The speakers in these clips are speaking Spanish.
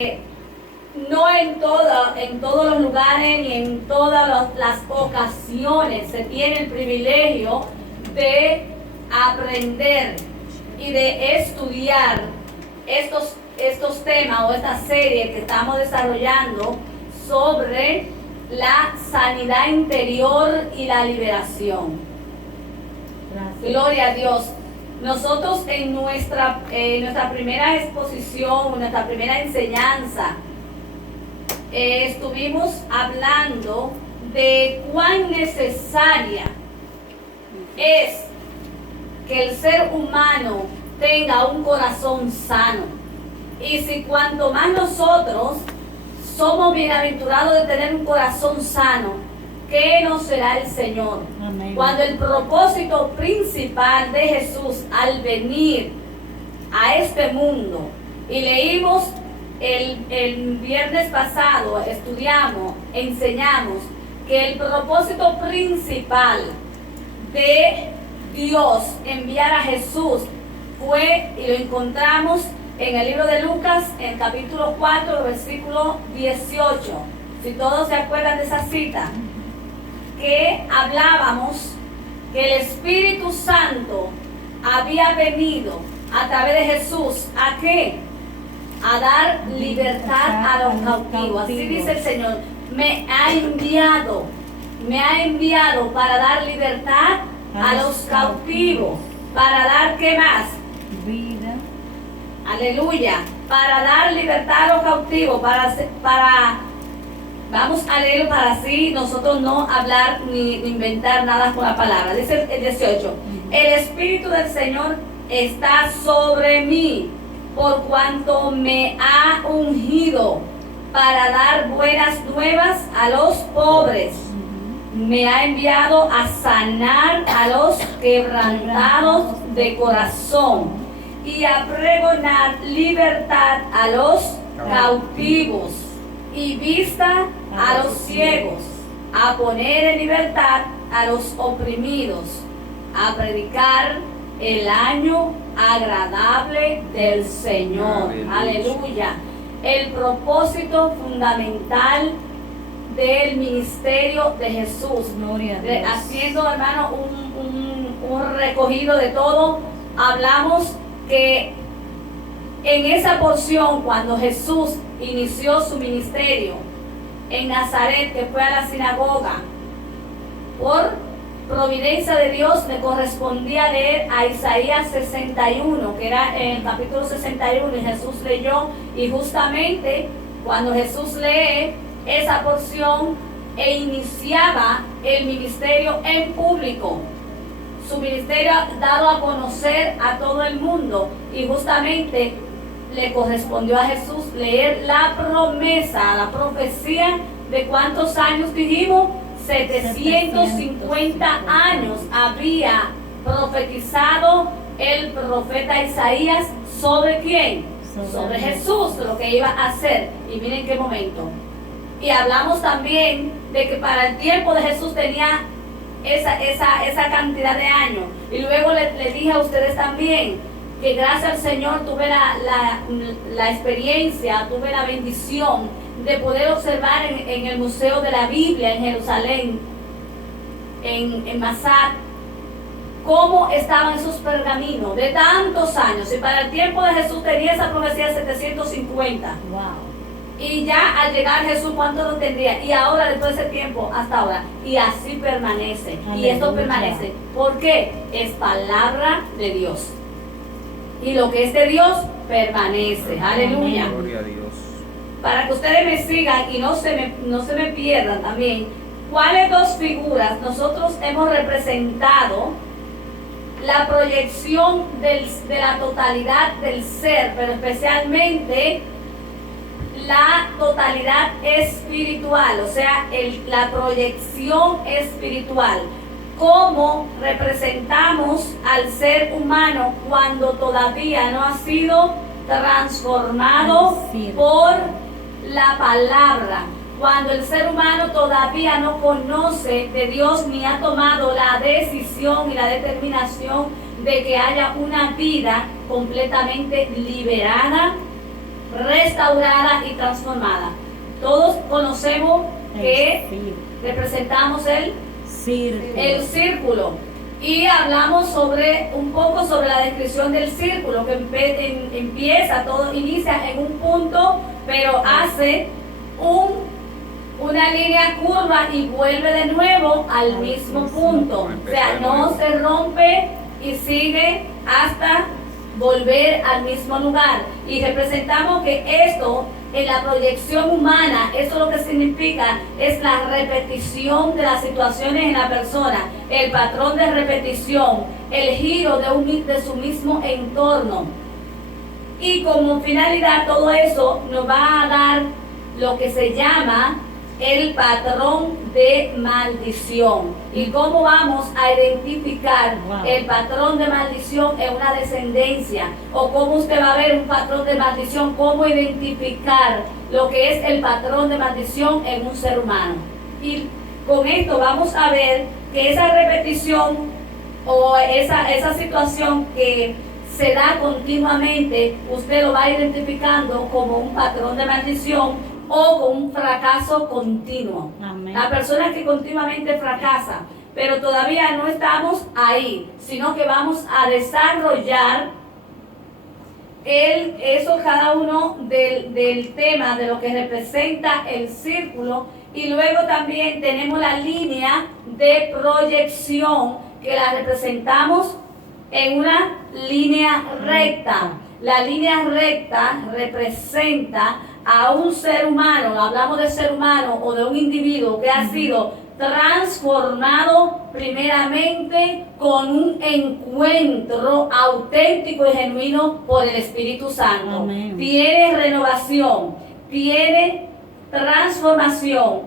No en todos los lugares ni en todas las ocasiones se tiene el privilegio de aprender y de estudiar estos temas o esta serie que estamos desarrollando sobre la sanidad interior y la liberación. Gracias. Gloria a Dios. Nosotros en nuestra primera exposición, nuestra primera enseñanza, estuvimos hablando de cuán necesaria es que el ser humano tenga un corazón sano. Y si cuanto más nosotros somos bienaventurados de tener un corazón sano, ¿qué nos será el Señor? Amén. Cuando el propósito principal de Jesús al venir a este mundo, y leímos el viernes pasado, estudiamos, enseñamos que el propósito principal de Dios enviar a Jesús fue, y lo encontramos en el libro de Lucas, en capítulo 4, versículo 18. Si todos se acuerdan de esa cita, que hablábamos que el Espíritu Santo había venido a través de Jesús, ¿a qué? A dar libertad a los cautivos. Así dice el Señor, me ha enviado para dar libertad a los cautivos, para dar, ¿qué más? Vida. Aleluya, para dar libertad a los cautivos, vamos a leerlo para así nosotros no hablar ni inventar nada con la palabra. Dice el 18, el Espíritu del Señor está sobre mí, por cuanto me ha ungido para dar buenas nuevas a los pobres. Me ha enviado a sanar a los quebrantados de corazón y a pregonar libertad a los cautivos y vista a los ciegos, a poner en libertad a los oprimidos, a predicar el año agradable del Señor. Aleluya. El propósito fundamental del ministerio de Jesús. Haciendo, hermano, un recogido de todo, hablamos que en esa porción, cuando Jesús inició su ministerio en Nazaret, que fue a la sinagoga, por providencia de Dios me correspondía leer a Isaías 61, que era en el capítulo 61, y Jesús leyó, y justamente cuando Jesús lee esa porción e iniciaba el ministerio en público, su ministerio dado a conocer a todo el mundo, y justamente le correspondió a Jesús leer la promesa, la profecía de cuántos años dijimos, 750 años había profetizado el profeta Isaías. ¿Sobre quién? Sobre Jesús, lo que iba a hacer. Y miren qué momento. Y hablamos también de que para el tiempo de Jesús tenía esa cantidad de años. Y luego le dije a ustedes también que gracias al Señor tuve la experiencia, tuve la bendición de poder observar en el Museo de la Biblia en Jerusalén, en Masad, cómo estaban esos pergaminos de tantos años. Y para el tiempo de Jesús tenía esa profecía de 750. Wow. Y ya al llegar Jesús, ¿cuánto lo tendría? Y ahora, después de ese tiempo, hasta ahora. Y así permanece. Aleluya. Y esto permanece. ¿Por qué? Es palabra de Dios. Y lo que es de Dios permanece. Aleluya. Gloria a Dios. Para que ustedes me sigan y no se me pierdan también, ¿cuáles dos figuras nosotros hemos representado la proyección de la totalidad del ser, pero especialmente la totalidad espiritual, o sea, la proyección espiritual? ¿Cómo representamos al ser humano cuando todavía no ha sido transformado por la palabra? Cuando el ser humano todavía no conoce de Dios ni ha tomado la decisión y la determinación de que haya una vida completamente liberada, restaurada y transformada. Todos conocemos que representamos el círculo. Y hablamos un poco sobre la descripción del círculo, que empieza, todo inicia en un punto, pero hace una línea curva y vuelve de nuevo al mismo punto. O sea, no se rompe y sigue hasta volver al mismo lugar. Y representamos que esto, en la proyección humana, eso lo que significa es la repetición de las situaciones en la persona, el patrón de repetición, el giro de su mismo entorno. Y como finalidad todo eso nos va a dar lo que se llama el patrón de maldición. ¿Y cómo vamos a identificar el patrón de maldición en una descendencia? ¿O cómo usted va a ver un patrón de maldición? ¿Cómo identificar lo que es el patrón de maldición en un ser humano? Y con esto vamos a ver que esa repetición o esa situación que se da continuamente, usted lo va identificando como un patrón de maldición o con un fracaso continuo. Amén. La persona que continuamente fracasa, pero todavía no estamos ahí, sino que vamos a desarrollar eso cada uno del tema de lo que representa el círculo, y luego también tenemos la línea de proyección que la representamos en una línea recta. La línea recta representa a un ser humano, hablamos de ser humano o de un individuo que ha sido transformado primeramente con un encuentro auténtico y genuino por el Espíritu Santo. Amén. Tiene renovación, tiene transformación,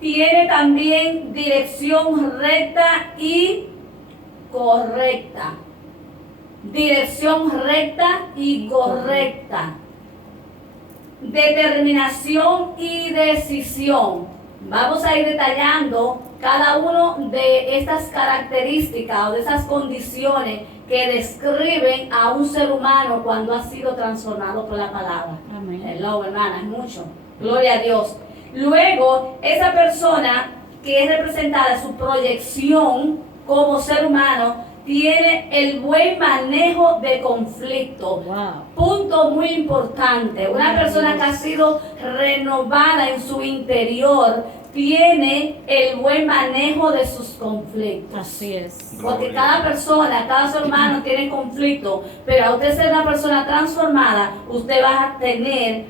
tiene también dirección recta y correcta. Dirección recta y correcta. Determinación y decisión. Vamos a ir detallando cada uno de estas características o de esas condiciones que describen a un ser humano cuando ha sido transformado por la palabra. Amén. Hello, hermana, es mucho. Gloria a Dios. Luego, esa persona que es representada, su proyección como ser humano, tiene el buen manejo de conflicto. Wow. Punto muy importante. Una persona que ha sido renovada en su interior tiene el buen manejo de sus conflictos. Así es. Porque cada persona, cada ser humano tiene conflicto, pero a usted ser una persona transformada, usted va a tener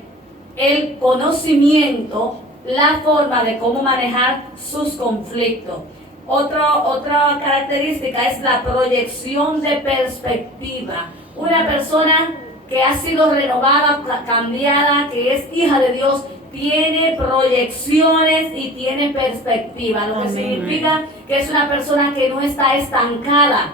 el conocimiento, la forma de cómo manejar sus conflictos. Otra característica es la proyección de perspectiva. Una persona que ha sido renovada, cambiada, que es hija de Dios, tiene proyecciones y tiene perspectiva, lo que significa que es una persona que no está estancada.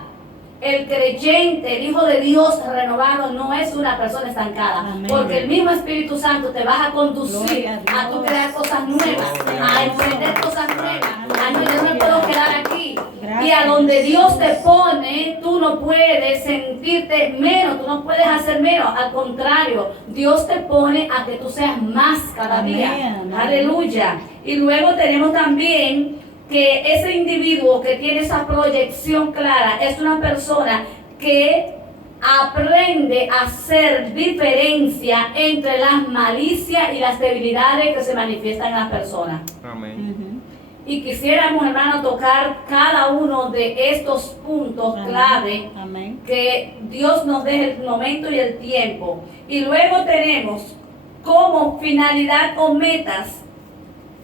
El creyente, el Hijo de Dios renovado, no es una persona estancada. Amén. Porque el mismo Espíritu Santo te va a conducir a tu crear cosas nuevas, a emprender cosas nuevas. No, yo no me puedo quedar aquí. Gracias. Y a donde Dios te pone, tú no puedes sentirte menos, tú no puedes hacer menos. Al contrario, Dios te pone a que tú seas más cada día. Amén. Aleluya. Y luego tenemos también que ese individuo que tiene esa proyección clara es una persona que aprende a hacer diferencia entre las malicias y las debilidades que se manifiestan en las personas. Amén. Y quisiéramos, hermano, tocar cada uno de estos puntos clave. Amén. Que Dios nos dé el momento y el tiempo. Y luego tenemos como finalidad o metas,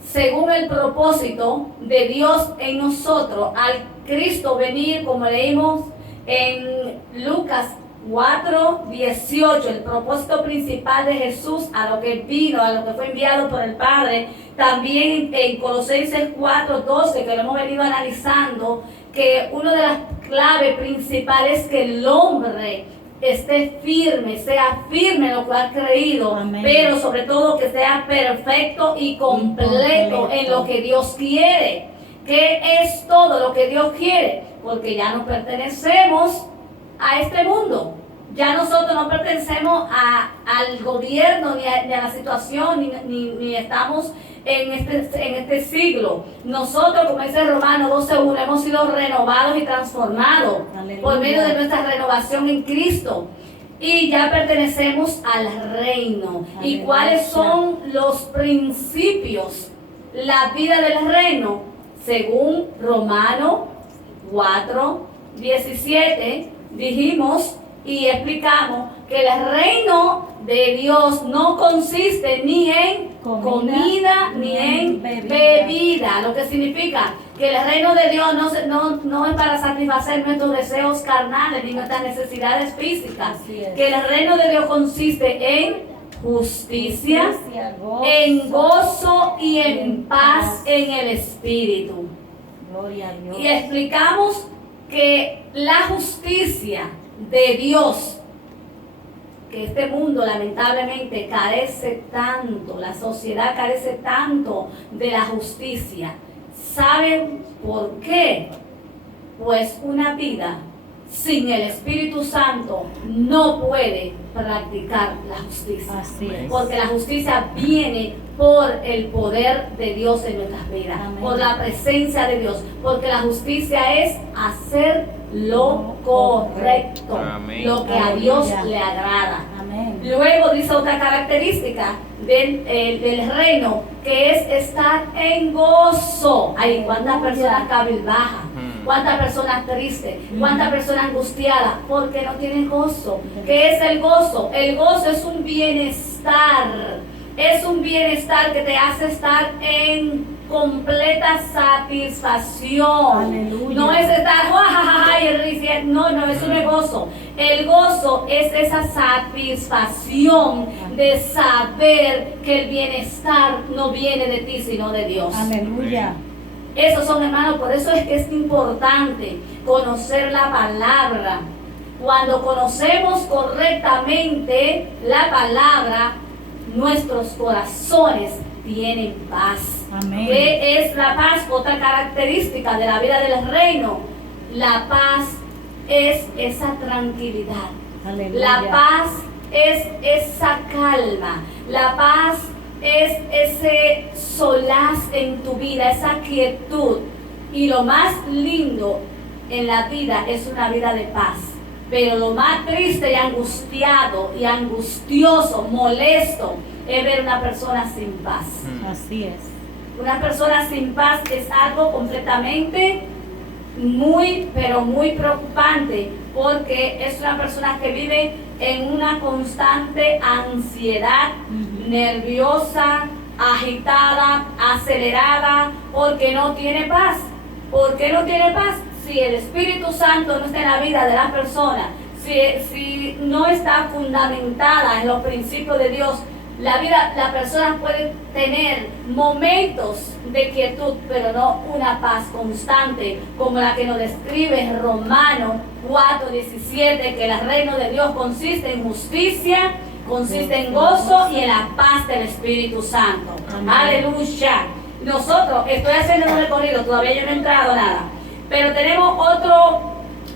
según el propósito de Dios en nosotros, al Cristo venir, como leímos en Lucas 4:18, el propósito principal de Jesús, a lo que vino, a lo que fue enviado por el Padre. También en Colosenses 4:12, que lo hemos venido analizando, que una de las claves principales es que el hombre esté firme, sea firme en lo que ha creído. Amén. Pero sobre todo que sea perfecto y completo en lo que Dios quiere. ¿Qué es todo lo que Dios quiere? Porque ya no pertenecemos a este mundo. Ya nosotros no pertenecemos al gobierno ni a la situación, ni estamos en este siglo. Nosotros, como dice Romanos 12:1, hemos sido renovados y transformados. Aleluya. Por medio de nuestra renovación en Cristo. Y ya pertenecemos al reino. Aleluya. ¿Y cuáles son los principios? La vida del reino, según Romanos 4:17, dijimos y explicamos que el reino de Dios no consiste ni en comida ni en bebida, lo que significa que el reino de Dios no es para satisfacer nuestros deseos carnales ni nuestras necesidades físicas, que el reino de Dios consiste en justicia, en gozo y en paz en el Espíritu. Gloria a Dios. Y explicamos que la justicia de Dios, que este mundo lamentablemente carece tanto, la sociedad carece tanto de la justicia. ¿Saben por qué? Pues una vida sin el Espíritu Santo no puede practicar la justicia. Así es. Porque la justicia viene por el poder de Dios en nuestras vidas. Amén. Por la presencia de Dios. Porque la justicia es hacer lo correcto. Amén. Lo que a Dios le agrada. Amén. Luego dice otra característica del reino, que es estar en gozo. Hay cuántas personas cabizbajas, cuántas personas tristes, cuántas personas angustiadas porque no tienen gozo. ¿Qué es el gozo? El gozo es un bienestar. Es un bienestar que te hace estar en completa satisfacción. Aleluya. No es estar no, eso no es gozo. El gozo es esa satisfacción de saber que el bienestar no viene de ti sino de Dios. Aleluya. Esos son, hermanos, por eso es que es importante conocer la palabra. Cuando conocemos correctamente la palabra, nuestros corazones tienen paz. Amén. ¿Qué es la paz? Otra característica de la vida del reino. La paz es esa tranquilidad. Aleluya. La paz es esa calma. La paz es ese solaz en tu vida, esa quietud. Y lo más lindo en la vida es una vida de paz. Pero lo más triste y angustiado y angustioso, molesto, es ver una persona sin paz. Así es. Una persona sin paz es algo completamente pero muy preocupante, porque es una persona que vive en una constante ansiedad, nerviosa, agitada, acelerada, porque no tiene paz. ¿Por qué no tiene paz? Si el Espíritu Santo no está en la vida de la persona, si no está fundamentada en los principios de Dios, la persona puede tener momentos de quietud, pero no una paz constante, como la que nos describe Romanos 4:17, que el reino de Dios consiste en justicia, consiste en gozo y en la paz del Espíritu Santo. Amén. Aleluya. Nosotros, estoy haciendo un recorrido, todavía yo no he entrado nada, pero tenemos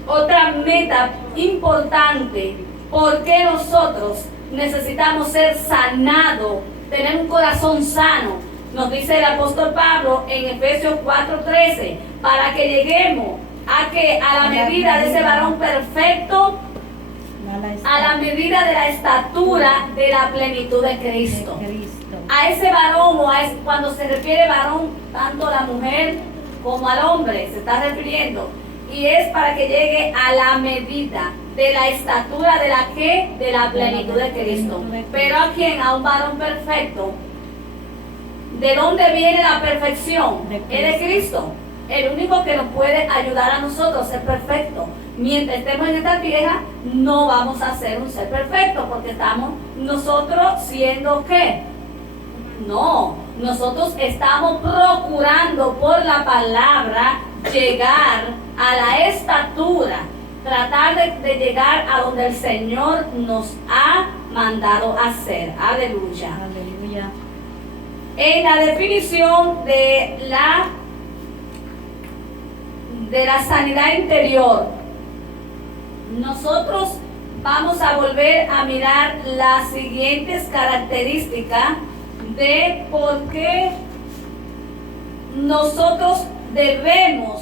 otra meta importante. ¿Por qué nosotros necesitamos ser sanados, tener un corazón sano? Nos dice el apóstol Pablo en Efesios 4:13, para que lleguemos a la medida de ese varón perfecto, a la medida de la estatura de la plenitud de Cristo. A ese varón, cuando se refiere varón, tanto a la mujer como al hombre se está refiriendo, y es para que llegue a la medida de la estatura de la plenitud de Cristo. Pero ¿a quién? A un varón perfecto. ¿De dónde viene la perfección? Es de Cristo. El único que nos puede ayudar a nosotros a ser perfectos. Mientras estemos en esta tierra, no vamos a ser un ser perfecto, porque estamos nosotros siendo ¿qué? No, nosotros estamos procurando por la palabra llegar a la estatura, tratar de llegar a donde el Señor nos ha mandado hacer. Aleluya. Aleluya. En la definición de la sanidad interior, nosotros vamos a volver a mirar las siguientes características de por qué nosotros debemos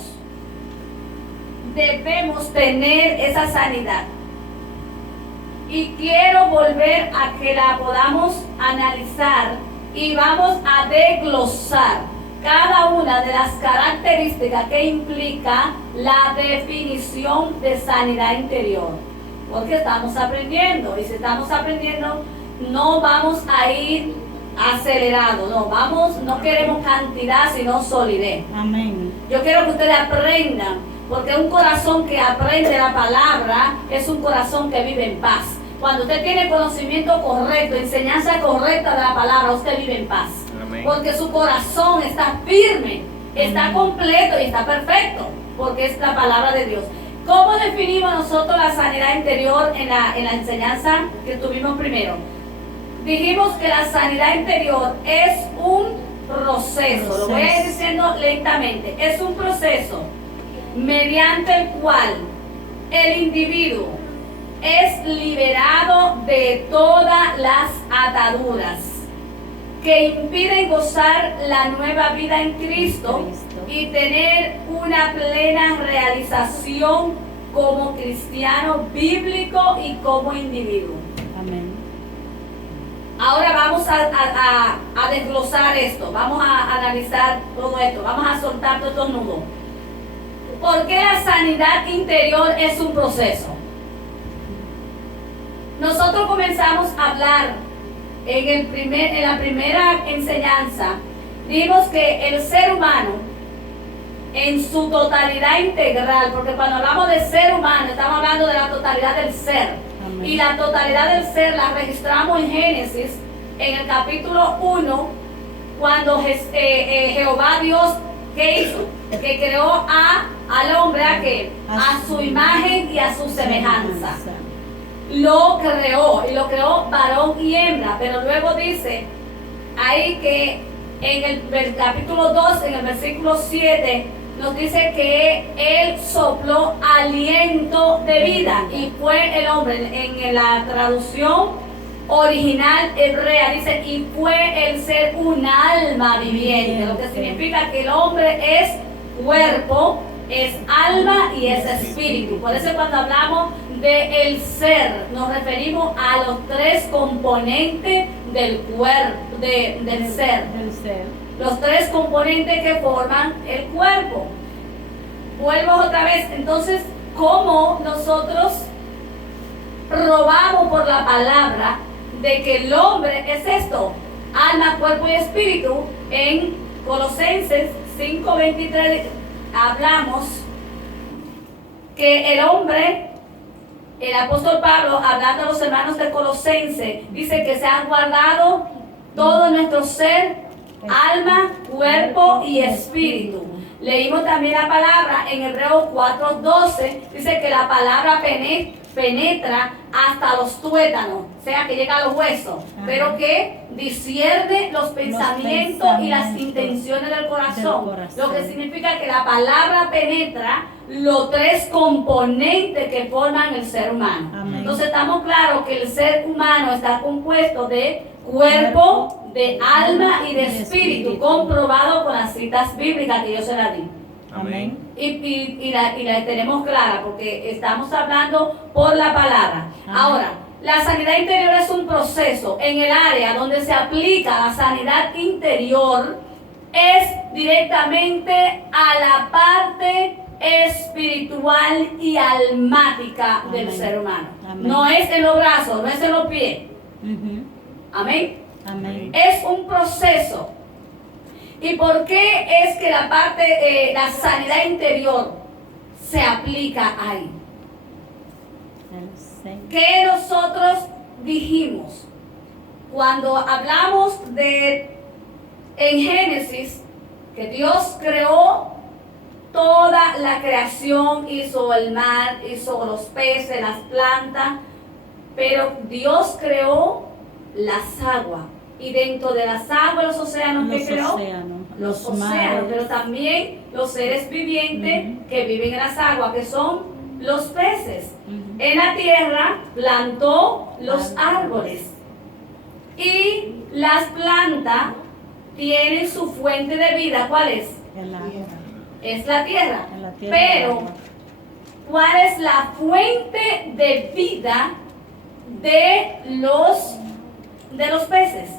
tener esa sanidad. Y quiero volver a que la podamos analizar y vamos a desglosar cada una de las características que implica la definición de sanidad interior. Porque estamos aprendiendo, y si estamos aprendiendo, no vamos a ir acelerado, no queremos cantidad, sino solidez. Amén. Yo quiero que ustedes aprendan, porque un corazón que aprende la palabra es un corazón que vive en paz. Cuando usted tiene conocimiento correcto, enseñanza correcta de la palabra, usted vive en paz. Amén. Porque su corazón está firme, está Amén. completo y está perfecto, porque es la palabra de Dios. ¿Cómo definimos nosotros la sanidad interior en la enseñanza que tuvimos primero? Dijimos que la sanidad interior es un proceso. Lo voy a ir diciendo lentamente. Es un proceso mediante el cual el individuo es liberado de todas las ataduras que impiden gozar la nueva vida en Cristo y tener una plena realización como cristiano bíblico y como individuo. Amén. Ahora vamos a desglosar esto, vamos a analizar todo esto, vamos a soltar todos estos nudos. ¿Por qué la sanidad interior es un proceso? Nosotros comenzamos a hablar en la primera enseñanza, vimos que el ser humano en su totalidad integral, porque cuando hablamos de ser humano estamos hablando de la totalidad del ser. Amén. Y la totalidad del ser la registramos en Génesis, en el capítulo 1, cuando Jehová Dios, ¿qué hizo? Que creó al hombre a su imagen y a su semejanza. Lo creó, y lo creó varón y hembra, pero luego dice ahí que en el capítulo 2, en el versículo 7, nos dice que él sopló aliento de vida y fue el hombre. En la traducción original hebrea dice, y fue el ser un alma viviente, lo que significa que el hombre es cuerpo, es alma y es espíritu. Por eso cuando hablamos de el ser, nos referimos a los tres componentes del cuerpo, del ser. Los tres componentes que forman el cuerpo. Vuelvo otra vez. Entonces, ¿cómo nosotros probamos por la palabra de que el hombre es esto? Alma, cuerpo y espíritu. En Colosenses 5:23 hablamos que el hombre, el apóstol Pablo, hablando a los hermanos de Colosenses, dice que se han guardado todo nuestro ser, alma, cuerpo y espíritu. Leímos también la palabra en Hebreos 4:12, dice que la palabra penetra hasta los tuétanos, o sea que llega a los huesos, pero que discierne los pensamientos y las intenciones del corazón. Lo que significa que la palabra penetra los tres componentes que forman el ser humano. Amén. Entonces estamos claros que el ser humano está compuesto de cuerpo, de alma y de espíritu, comprobado con las citas bíblicas que yo se las di. Amén. Y la tenemos clara porque estamos hablando por la palabra. Amén. Ahora, la sanidad interior es un proceso en el área donde se aplica la sanidad interior, es directamente a la parte espiritual y almática del Amén. ser humano. Amén. No es en los brazos, no es en los pies. Ujú. Amén. Amén. Es un proceso. ¿Y por qué es que la sanidad interior se aplica ahí? ¿Qué nosotros dijimos cuando hablamos en Génesis que Dios creó toda la creación, hizo el mar, hizo los peces, las plantas, pero Dios creó las aguas? Y dentro de las aguas, los océanos, ¿qué creó? Los océanos, pero también los seres vivientes que viven en las aguas, que son los peces. En la tierra plantó los árboles. Y las plantas tienen su fuente de vida. ¿Cuál es? El agua. Es la tierra. En la tierra. Pero, ¿cuál es la fuente de vida de los peces?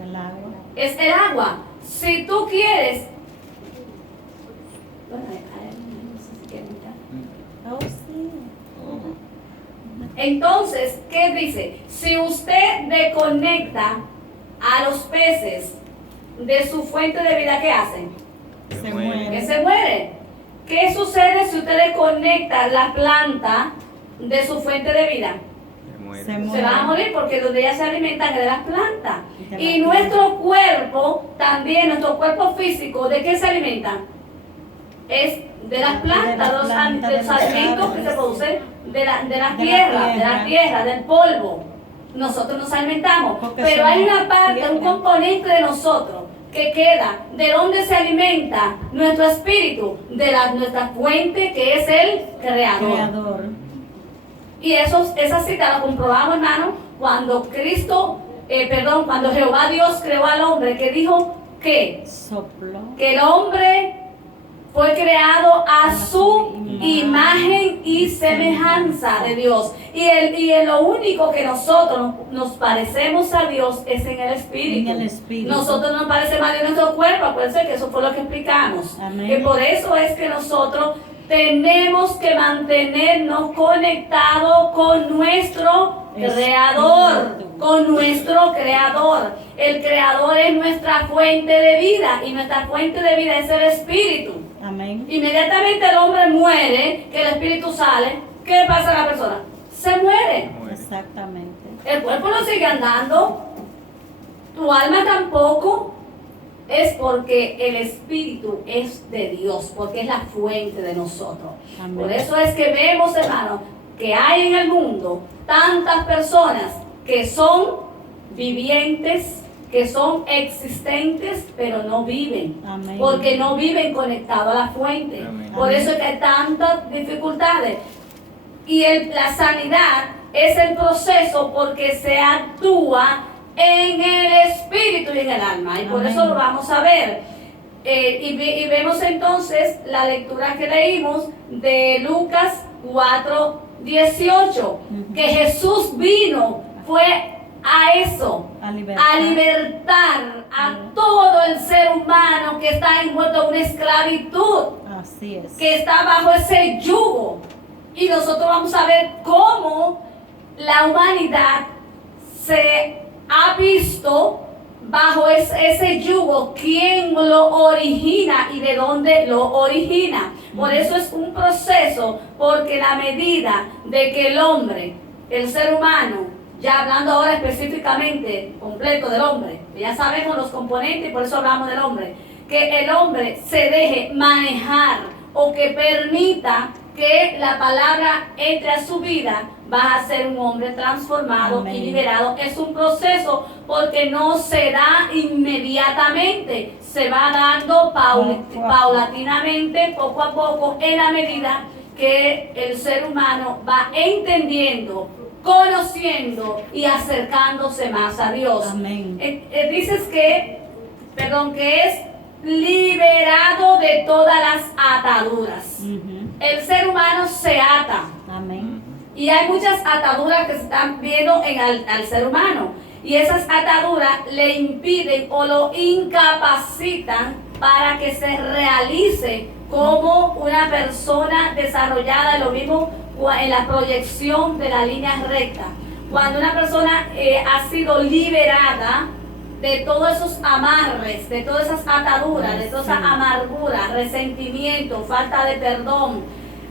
El agua. Es el agua. Si tú quieres... Bueno, no sé si quieren entrar. Oh, sí. Entonces, ¿qué dice? Si usted desconecta a los peces de su fuente de vida, ¿qué hacen? Se Que muere. se mueren. ¿Qué sucede si usted desconecta la planta de su fuente de vida? Se Se muere. van a morir porque donde ellas se alimentan es de las plantas. De la Y tierra. nuestro cuerpo, también nuestro cuerpo físico, ¿de qué se alimentan? Es de las plantas, de los alimentos que se producen de la tierra, del polvo. Nosotros nos alimentamos. Porque Pero somos hay una parte, un tierra. componente de nosotros que queda. ¿De dónde se alimenta nuestro espíritu? De nuestra fuente, que es el Creador. Creador. Y esa cita la comprobamos, hermano, cuando cuando Jehová Dios creó al hombre, que dijo que Sopló. el hombre fue creado a su imagen y semejanza de Dios. Y lo único que nosotros nos parecemos a Dios es en el Espíritu. En el Espíritu. Nosotros no nos parecemos a Dios en nuestro cuerpo. Acuérdense que eso fue lo que explicamos. Amén. Que por eso es que nosotros tenemos que mantenernos conectados con nuestro Creador. Espíritu. Con nuestro Creador. El Creador es nuestra fuente de vida. Y nuestra fuente de vida es el Espíritu. Amén. Inmediatamente el hombre muere, que el espíritu sale, ¿qué pasa a la persona? Se muere. Exactamente. El cuerpo no sigue andando, tu alma tampoco, es porque el espíritu es de Dios, porque es la fuente de nosotros. Amén. Por eso es que vemos, hermanos, que hay en el mundo tantas personas que son vivientes, que son existentes, pero no viven. Amén. Porque no viven conectados a la fuente. Amén. Por eso es que hay tantas dificultades. Y la sanidad es el proceso porque se actúa en el espíritu y en el alma. Y por Amén. eso lo vamos a ver. Y vemos entonces la lectura que leímos de Lucas 4:18. Ujú. Que Jesús vino, fue a eso, A libertar. a libertar a todo el ser humano que está envuelto en una esclavitud, Así es. que está bajo ese yugo. Y nosotros vamos a ver cómo la humanidad se ha visto bajo ese yugo, quién lo origina y de dónde lo origina. Por eso es un proceso, porque la medida de que el hombre, el ser humano, ya hablando ahora específicamente, completo del hombre, ya sabemos los componentes y por eso hablamos del hombre, que el hombre se deje manejar o que permita que la palabra entre a su vida, va a ser un hombre transformado. Amén. Y liberado. Es un proceso porque no se da inmediatamente, se va dando paulatinamente, poco a poco, en la medida que el ser humano va entendiendo, conociendo y acercándose más a Dios. Amén. Dices que es liberado de todas las ataduras. Ujú. El ser humano se ata. Amén. Y hay muchas ataduras que se están viendo al ser humano. Y esas ataduras le impiden o lo incapacitan para que se realice como una persona desarrollada. Lo mismo en la proyección de la línea recta. Cuando una persona ha sido liberada de todos esos amarres, de todas esas ataduras, de toda esa amargura, resentimiento, falta de perdón,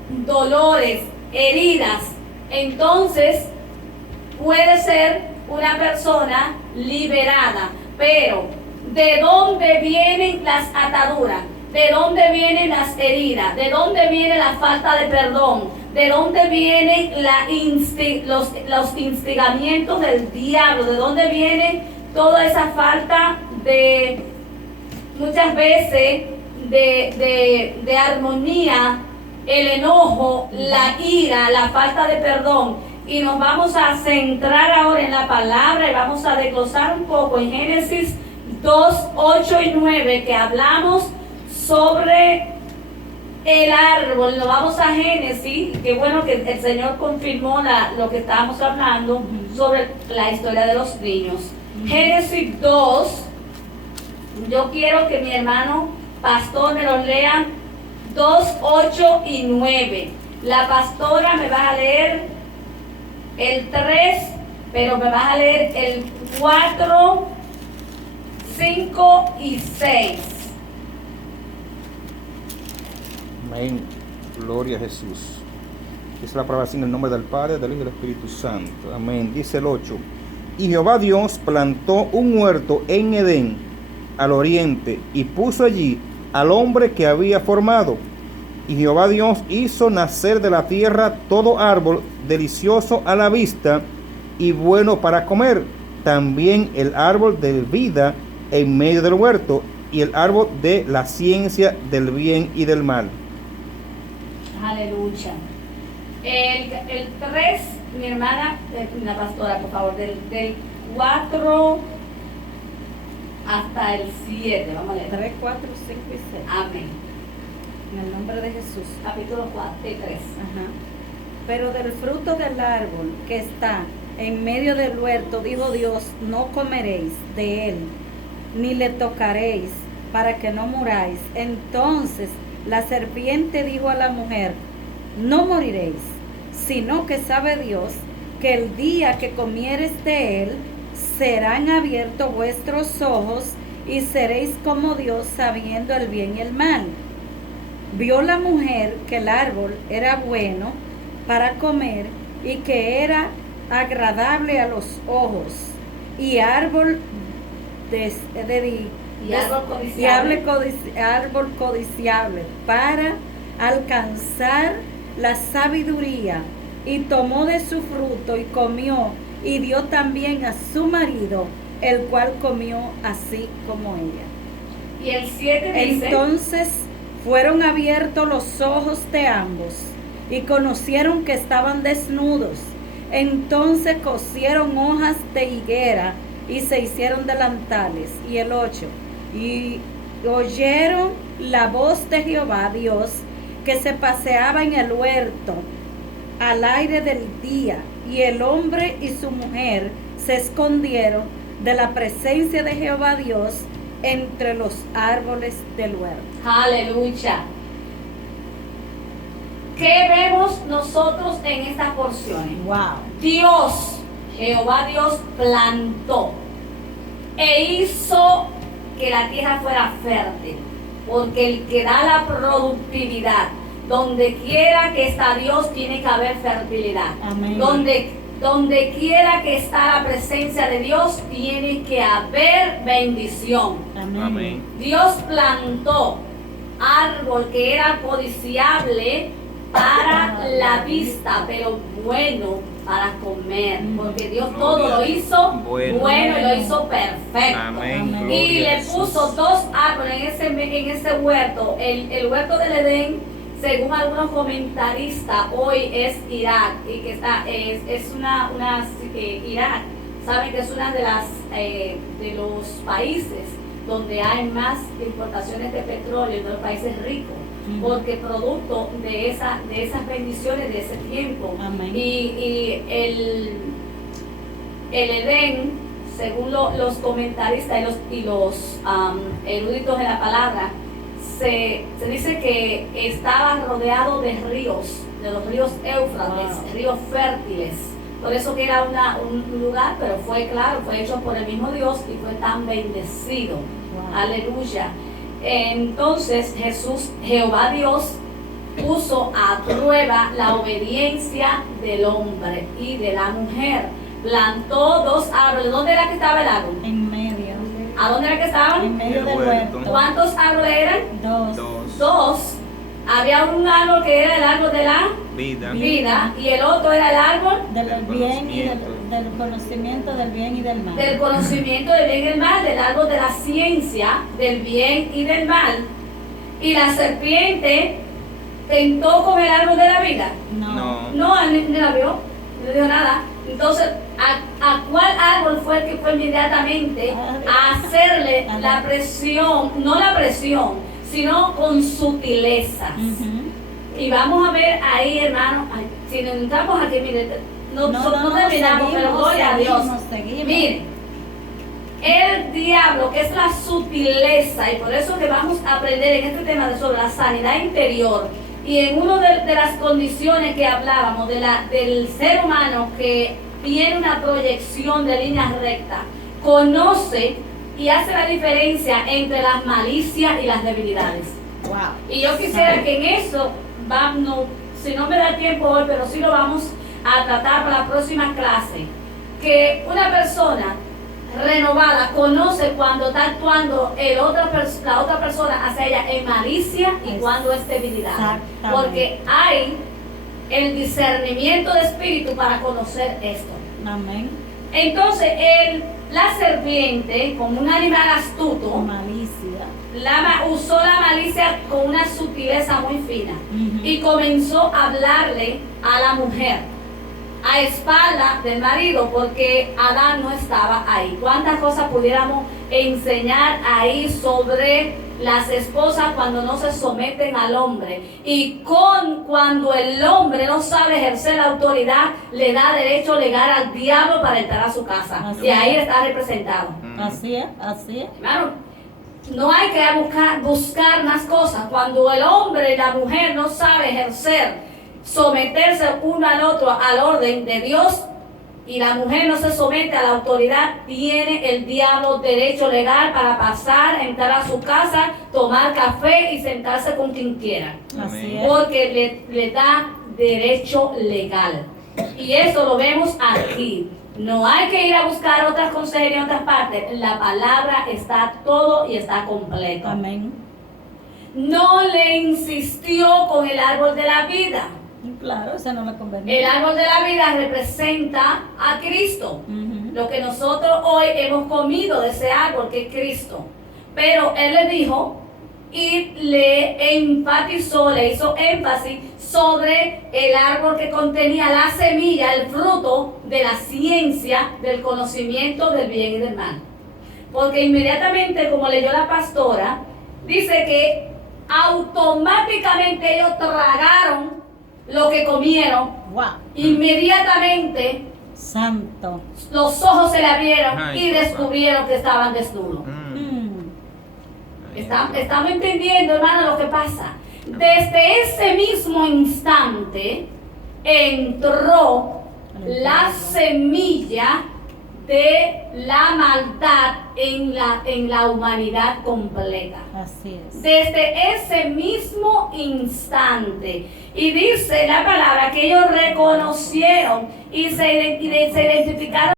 dolores, heridas, entonces puede ser una persona liberada. Pero ¿de dónde vienen las ataduras? ¿De dónde vienen las heridas? ¿De dónde viene la falta de perdón? ¿De dónde vienen los instigamientos del diablo? ¿De dónde viene toda esa falta muchas veces de armonía el enojo, la ira, la falta de perdón. Y nos vamos a centrar ahora en la palabra y vamos a desglosar un poco en Génesis 2, 8 y 9, que hablamos sobre el árbol. Nos vamos a Génesis, qué bueno que el Señor confirmó lo que estábamos hablando sobre la historia de los niños. Génesis 2, yo quiero que mi hermano pastor me lo lea 2, 8 y 9. La pastora me va a leer el 3, pero me vas a leer el 4, 5 y 6. Amén. Gloria a Jesús. Es la palabra así en el nombre del Padre, del Hijo y del Espíritu Santo. Amén. Dice el 8. Y Jehová Dios plantó un huerto en Edén, al oriente, y puso allí al hombre que había formado. Y Jehová Dios hizo nacer de la tierra todo árbol delicioso a la vista y bueno para comer. También el árbol de vida en medio del huerto y el árbol de la ciencia del bien y del mal. Aleluya. El 3, mi hermana, la pastora, por favor, del 4 hasta el 7. Vamos a leer. 3, 4, 5 y 6. Amén. En el nombre de Jesús. Capítulo 4 y 3. Ajá. Pero del fruto del árbol que está en medio del huerto, dijo Dios, no comeréis de él, ni le tocaréis, para que no muráis. Entonces la serpiente dijo a la mujer, no moriréis, sino que sabe Dios que el día que comieres de él, serán abiertos vuestros ojos y seréis como Dios, sabiendo el bien y el mal. Vio la mujer que el árbol era bueno para comer y que era agradable a los ojos y árbol árbol codiciable para alcanzar la sabiduría, y tomó de su fruto y comió y dio también a su marido, el cual comió así como ella. Y el 7 dice: entonces fueron abiertos los ojos de ambos y conocieron que estaban desnudos. Entonces cosieron hojas de higuera y se hicieron delantales. Y el 8, y oyeron la voz de Jehová Dios que se paseaba en el huerto al aire del día, y el hombre y su mujer se escondieron de la presencia de Jehová Dios entre los árboles del huerto. Aleluya. ¿Qué vemos nosotros en estas porciones? Wow. Dios, Jehová Dios, plantó e hizo que la tierra fuera fértil, porque el que da la productividad, donde quiera que está Dios, tiene que haber fertilidad. Amén. Donde quiera que está la presencia de Dios, tiene que haber bendición. Amén. Amén. Dios plantó árbol que era codiciable para la vista, pero bueno para comer, porque Dios todo lo hizo bueno y lo hizo perfecto. Amén. Y Gloria a le Jesús. puso dos árboles en ese huerto. El huerto del Edén, según algunos comentaristas, hoy es Irak, y que es una Irak, saben que es una de los países donde hay más importaciones de petróleo, de los países ricos, porque producto de esas bendiciones de ese tiempo. Amén. Y el Edén, según los comentaristas y los eruditos de la palabra, se dice que estaba rodeado de ríos, de los ríos Éufrates, Wow. ríos fértiles. Por eso que era un lugar, pero fue hecho por el mismo Dios y fue tan bendecido. Wow. Aleluya. Entonces Jehová Dios, puso a prueba la obediencia del hombre y de la mujer. Plantó dos árboles. ¿Dónde era que estaba el árbol? En medio. ¿A dónde era que En estaban? medio El del huerto. huerto. ¿Cuántos árboles eran? Dos. Dos. Había un árbol que era el árbol de la Vida. vida y el otro era el árbol Del Del bien y conocimiento. del conocimiento del bien y del mal. del conocimiento del bien y del mal, del árbol de la ciencia del bien y del mal. Y la serpiente tentó con el árbol de la vida? No. No, él ni la vio, no dijo nada. Entonces, ¿a cuál árbol fue el que fue inmediatamente a hacerle la presión? No la presión, sino con sutilezas. Y vamos a ver ahí, hermano, si nos entramos aquí, mire, no terminamos, pero gloria a Dios. Mire, el diablo, que es la sutileza, y por eso que vamos a aprender en este tema sobre la sanidad interior, y en una de las condiciones que hablábamos, del ser humano que tiene una proyección de líneas rectas, conoce y hace la diferencia entre las malicias y las debilidades. Wow. Y yo quisiera que en eso, si no me da tiempo hoy, pero sí lo vamos a tratar para la próxima clase, que una persona renovada conoce cuando está actuando la otra persona hacia ella en malicia y cuando es debilidad, porque hay el discernimiento de espíritu para conocer esto. Amén. Entonces la serpiente, como un animal astuto, Con malicia. usó la malicia con una sutileza muy fina y comenzó a hablarle a la mujer a espalda del marido, porque Adán no estaba ahí. ¿Cuántas cosas pudiéramos enseñar ahí sobre las esposas cuando no se someten al hombre? Y cuando el hombre no sabe ejercer la autoridad, le da derecho legal al diablo para entrar a su casa. Así y ahí está representado. Así es, así es. Claro, no hay que buscar más cosas. Cuando el hombre y la mujer no saben ejercer, someterse uno al otro al orden de Dios, y la mujer no se somete a la autoridad, tiene el diablo derecho legal para pasar, entrar a su casa, tomar café y sentarse con quien quiera. Así es. Porque le da derecho legal. Y eso lo vemos aquí. No hay que ir a buscar otras consejerías en otras partes. La palabra está todo y está completo. Amén. No le insistió con el árbol de la vida. Claro, eso no me convenía. El árbol de la vida representa a Cristo. Lo que nosotros hoy hemos comido de ese árbol, que es Cristo. Pero él le dijo y le enfatizó, le hizo énfasis sobre el árbol que contenía la semilla, el fruto de la ciencia del conocimiento del bien y del mal. Porque inmediatamente, como leyó la pastora, dice que automáticamente ellos tragaron lo que comieron. Wow. Inmediatamente Santo. los ojos se le abrieron Ay, y descubrieron que estaban desnudos. Estamos entendiendo, hermano, lo que pasa. Desde ese mismo instante entró la semilla de la maldad en la humanidad completa. Así es. Desde ese mismo instante. Y dice la palabra que ellos reconocieron y se identificaron